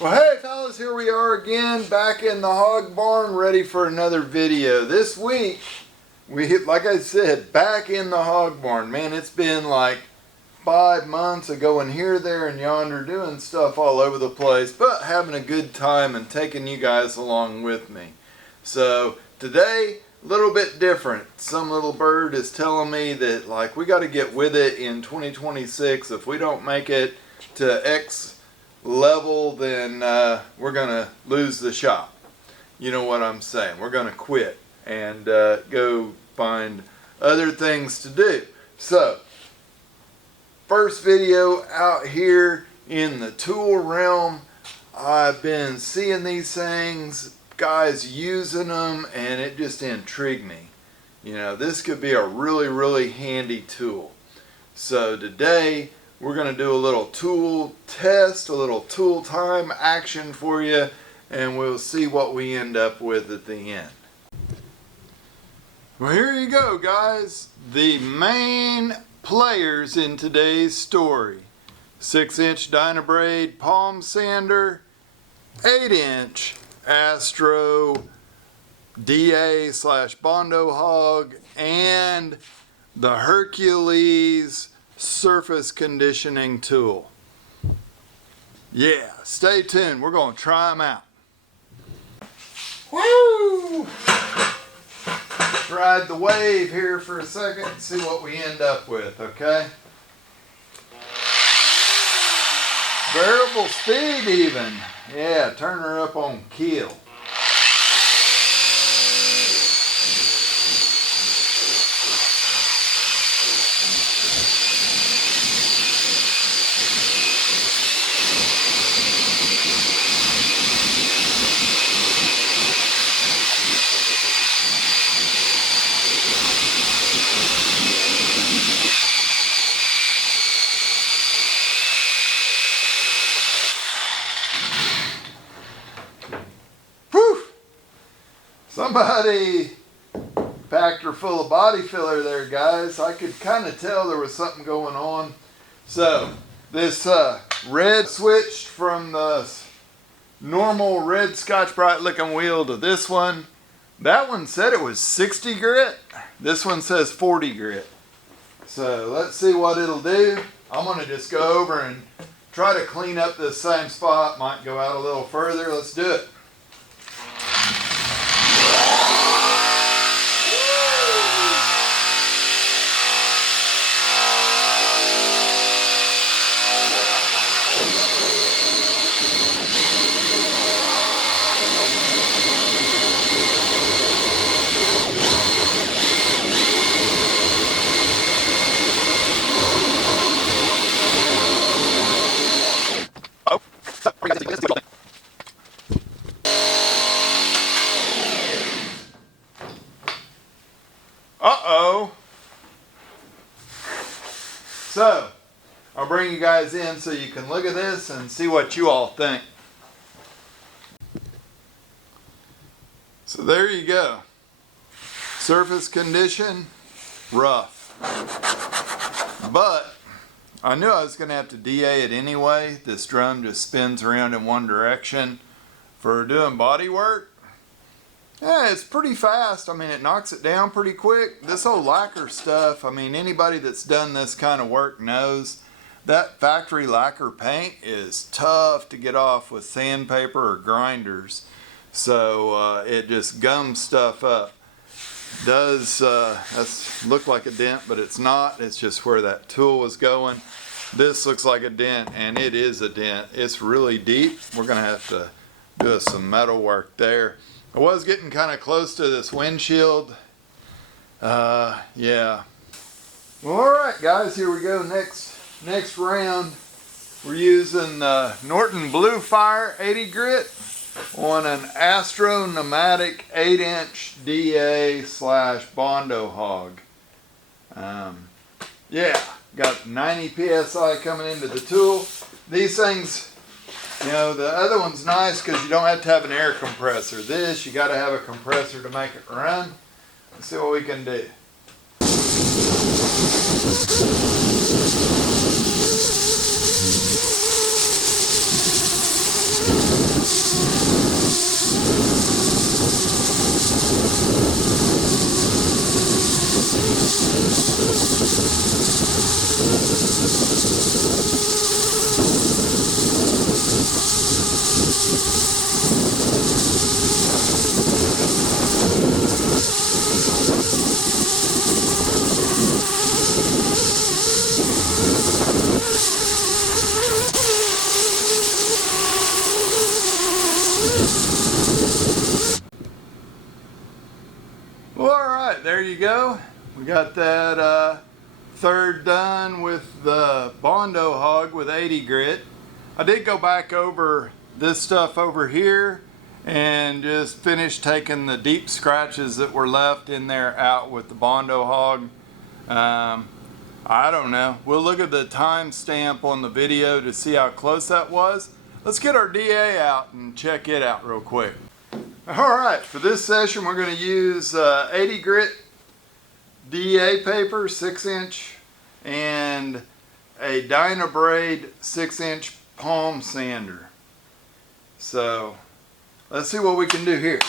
Well, hey fellas, here we are again, back in the hog barn, ready for another video. This week, like I said, back in the hog barn. Man, it's been like 5 months of going here, there, and yonder, doing stuff all over the place, but having a good time and taking you guys along with me. So, today, a little bit different. Some little bird is telling me that, like, we got to get with it in 2026. If we don't make it to X level, then we're gonna lose the shop. You know what I'm saying? We're gonna quit and go find other things to do. So, first video out here in the tool realm. I've been seeing these things, guys using them, and it just intrigued me. You know, this could be a really handy tool. So today we're going to do a little tool test, a little tool time action for you, and we'll see what we end up with at the end. Well, here you go, guys. The main players in today's story. 6-inch Dynabrade palm sander, 8-inch Astro DA/Bondo Hog, and the Hercules surface conditioning tool. Yeah, stay tuned. We're going to try them out. Woo! Ride the wave here for a second and see what we end up with, okay? Variable speed even. Yeah, turn her up on kill. Somebody packed her full of body filler there, guys. I could kind of tell there was something going on. So, this red switched from the normal red Scotch-Brite looking wheel to this one. That one said it was 60 grit. This one says 40 grit. So, let's see what it'll do. I'm going to just go over and try to clean up this same spot. Might go out a little further. Let's do it. Uh-oh. So, I'll bring you guys in so you can look at this and see what you all think. So there you go. Surface condition, rough. But I knew I was going to have to DA it anyway. This drum just spins around in one direction. For doing body work, yeah, it's pretty fast. I mean, it knocks it down pretty quick. This old lacquer stuff, I mean, anybody that's done this kind of work knows that factory lacquer paint is tough to get off with sandpaper or grinders. So it just gums stuff up. Does look like a dent, but it's not. It's just where that tool was going. This looks like a dent, and it is a dent. It's really deep. We're going to have to do some metal work there. I was getting kind of close to this windshield. Yeah. Well, alright guys, here we go. Next round. We're using Norton Blue Fire 80 grit on an Astro Pneumatic 8-inch DA/Bondo Hog. Yeah, got 90 PSI coming into the tool. These things, you know, the other one's nice because you don't have to have an air compressor. This, you got to have a compressor to make it run. Let's see what we can do. Well, alright, there you go. We got that third done with the Bondo Hog with 80 grit. I did go back over this stuff over here and just finished taking the deep scratches that were left in there out with the Bondo Hog. I don't know. We'll look at the timestamp on the video to see how close that was. Let's get our DA out and check it out real quick. Alright, for this session we're going to use 80 grit DA paper, 6-inch, and a Dynabrade 6-inch palm sander. So, let's see what we can do here.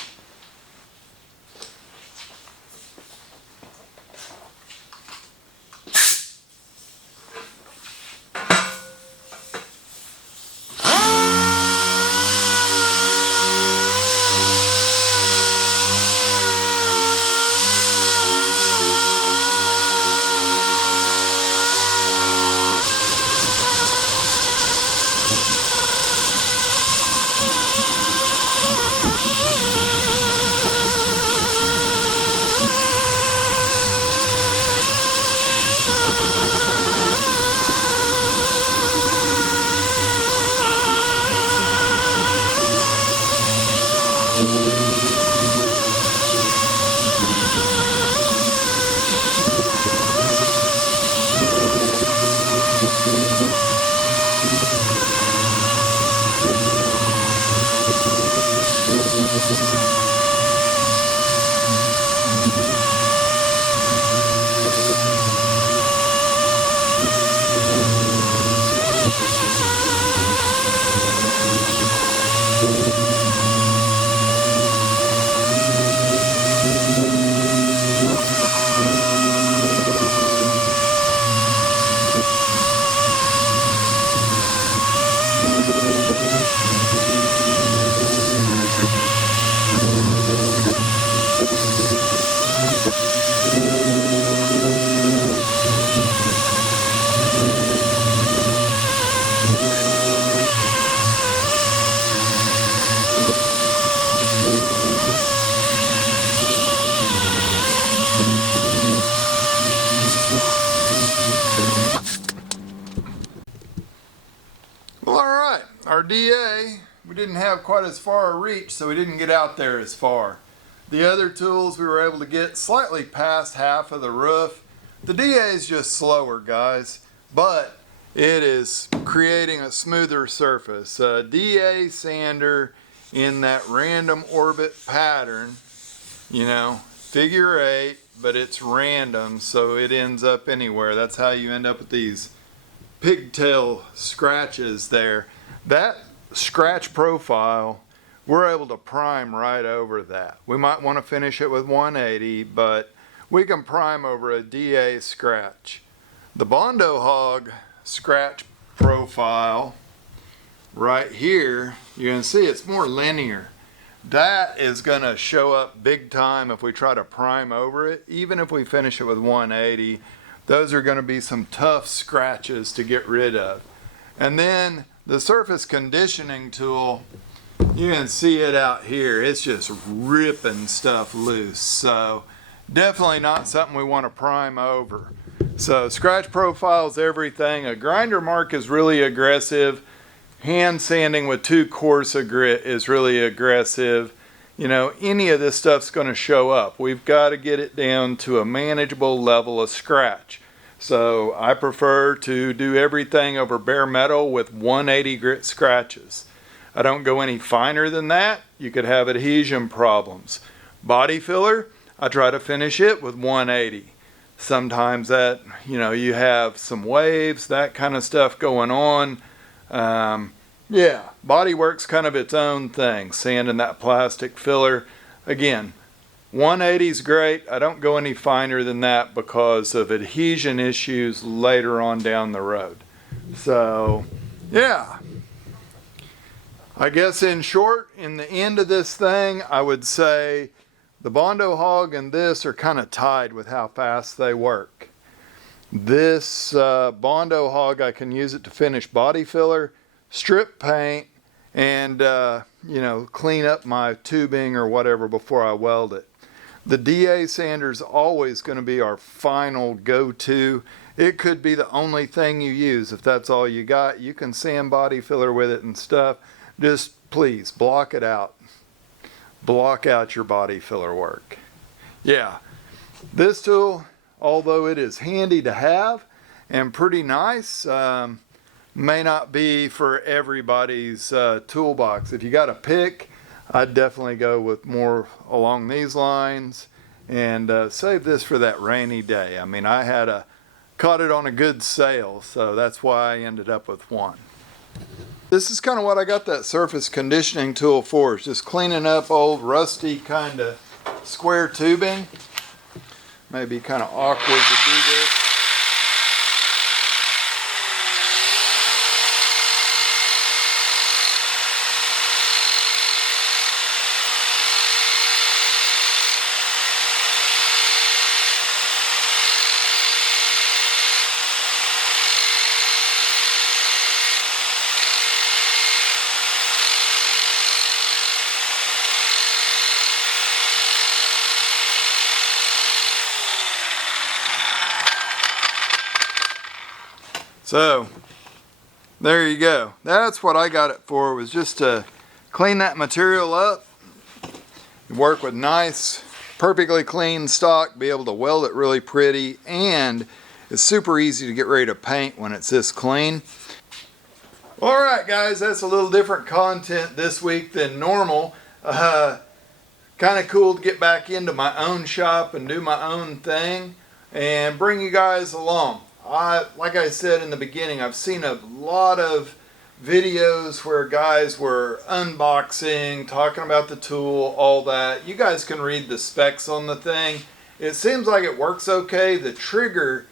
Our DA, we didn't have quite as far a reach, so we didn't get out there as far. The other tools we were able to get slightly past half of the roof. The DA is just slower, guys, but it is creating a smoother surface. A DA sander in that random orbit pattern, you know, figure 8, but it's random, so it ends up anywhere. That's how you end up with these pigtail scratches there. That scratch profile, we're able to prime right over that. We might want to finish it with 180, but we can prime over a DA scratch. The Bondo Hog scratch profile right here, you can see it's more linear. That is going to show up big time if we try to prime over it. Even if we finish it with 180, those are going to be some tough scratches to get rid of. And then the surface conditioning tool, you can see it out here. It's just ripping stuff loose. So definitely not something we want to prime over. So scratch profile's everything. A grinder mark is really aggressive. Hand sanding with too coarse a grit is really aggressive. You know, any of this stuff's going to show up. We've got to get it down to a manageable level of scratch. So I prefer to do everything over bare metal with 180 grit scratches. I don't go any finer than that. You could have adhesion problems. Body filler, I try to finish it with 180. Sometimes that, you know, you have some waves, that kind of stuff going on. Yeah, body work's kind of its own thing. Sanding that plastic filler. Again, 180 is great. I don't go any finer than that because of adhesion issues later on down the road. So, yeah. I guess in short, in the end of this thing, I would say the Bondo Hog and this are kind of tied with how fast they work. This Bondo Hog, I can use it to finish body filler, strip paint, and you know, clean up my tubing or whatever before I weld it. The DA sander is always going to be our final go-to. It could be the only thing you use. If that's all you got, you can sand body filler with it and stuff. Just please block it out. Block out your body filler work. Yeah, this tool, although it is handy to have and pretty nice, may not be for everybody's toolbox. If you got a pick, I'd definitely go with more along these lines and save this for that rainy day. I mean, I caught it on a good sale, so that's why I ended up with one. This is kind of what I got that surface conditioning tool for, is just cleaning up old rusty kind of square tubing. Maybe kind of awkward to do this. So, there you go. That's what I got it for, was just to clean that material up, work with nice, perfectly clean stock, be able to weld it really pretty, and it's super easy to get ready to paint when it's this clean. Alright guys, that's a little different content this week than normal. Kind of cool to get back into my own shop and do my own thing and bring you guys along. Like I said in the beginning, I've seen a lot of videos where guys were unboxing, talking about the tool, all that. You guys can read the specs on the thing. It seems like it works okay. The trigger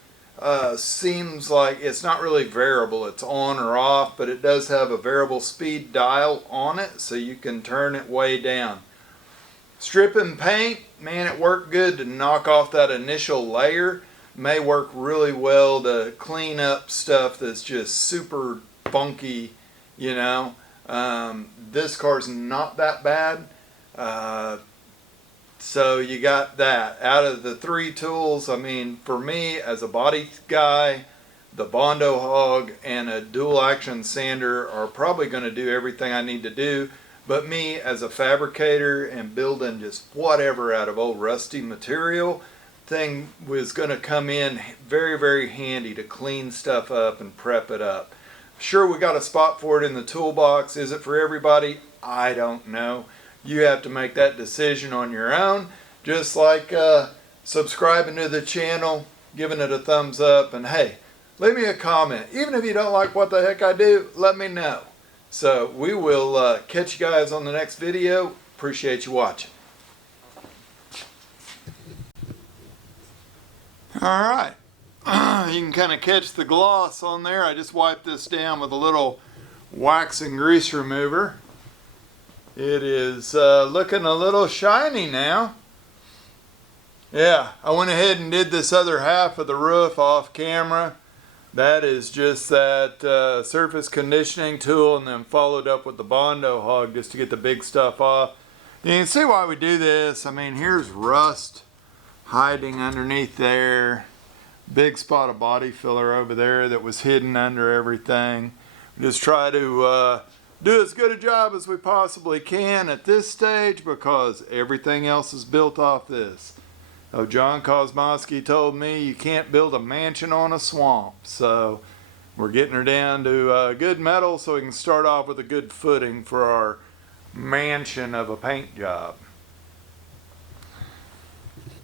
seems like it's not really variable. It's on or off, but it does have a variable speed dial on it, so you can turn it way down. Stripping paint, man, it worked good to knock off that initial layer. May work really well to clean up stuff that's just super funky, you know. This car's not that bad. So you got that. Out of the three tools, I mean, for me as a body guy, the Bondo Hog and a dual action sander are probably going to do everything I need to do. But me as a fabricator and building just whatever out of old rusty material, thing was going to come in very, very handy to clean stuff up and prep it up. Sure, we got a spot for it in the toolbox. Is it for everybody? I don't know. You have to make that decision on your own. Just like subscribing to the channel, giving it a thumbs up, and hey, leave me a comment. Even if you don't like what the heck I do, let me know. So we will catch you guys on the next video. Appreciate you watching. Alright, you can kind of catch the gloss on there. I just wiped this down with a little wax and grease remover. It is looking a little shiny now. Yeah, I went ahead and did this other half of the roof off camera. That is just that surface conditioning tool, and then followed up with the Bondo Hog just to get the big stuff off. You can see why we do this. I mean, here's rust hiding underneath there. Big spot of body filler over there that was hidden under everything. Just try to do as good a job as we possibly can at this stage, because everything else is built off this. Oh, John Kosmowski told me you can't build a mansion on a swamp. So we're getting her down to good metal so we can start off with a good footing for our mansion of a paint job.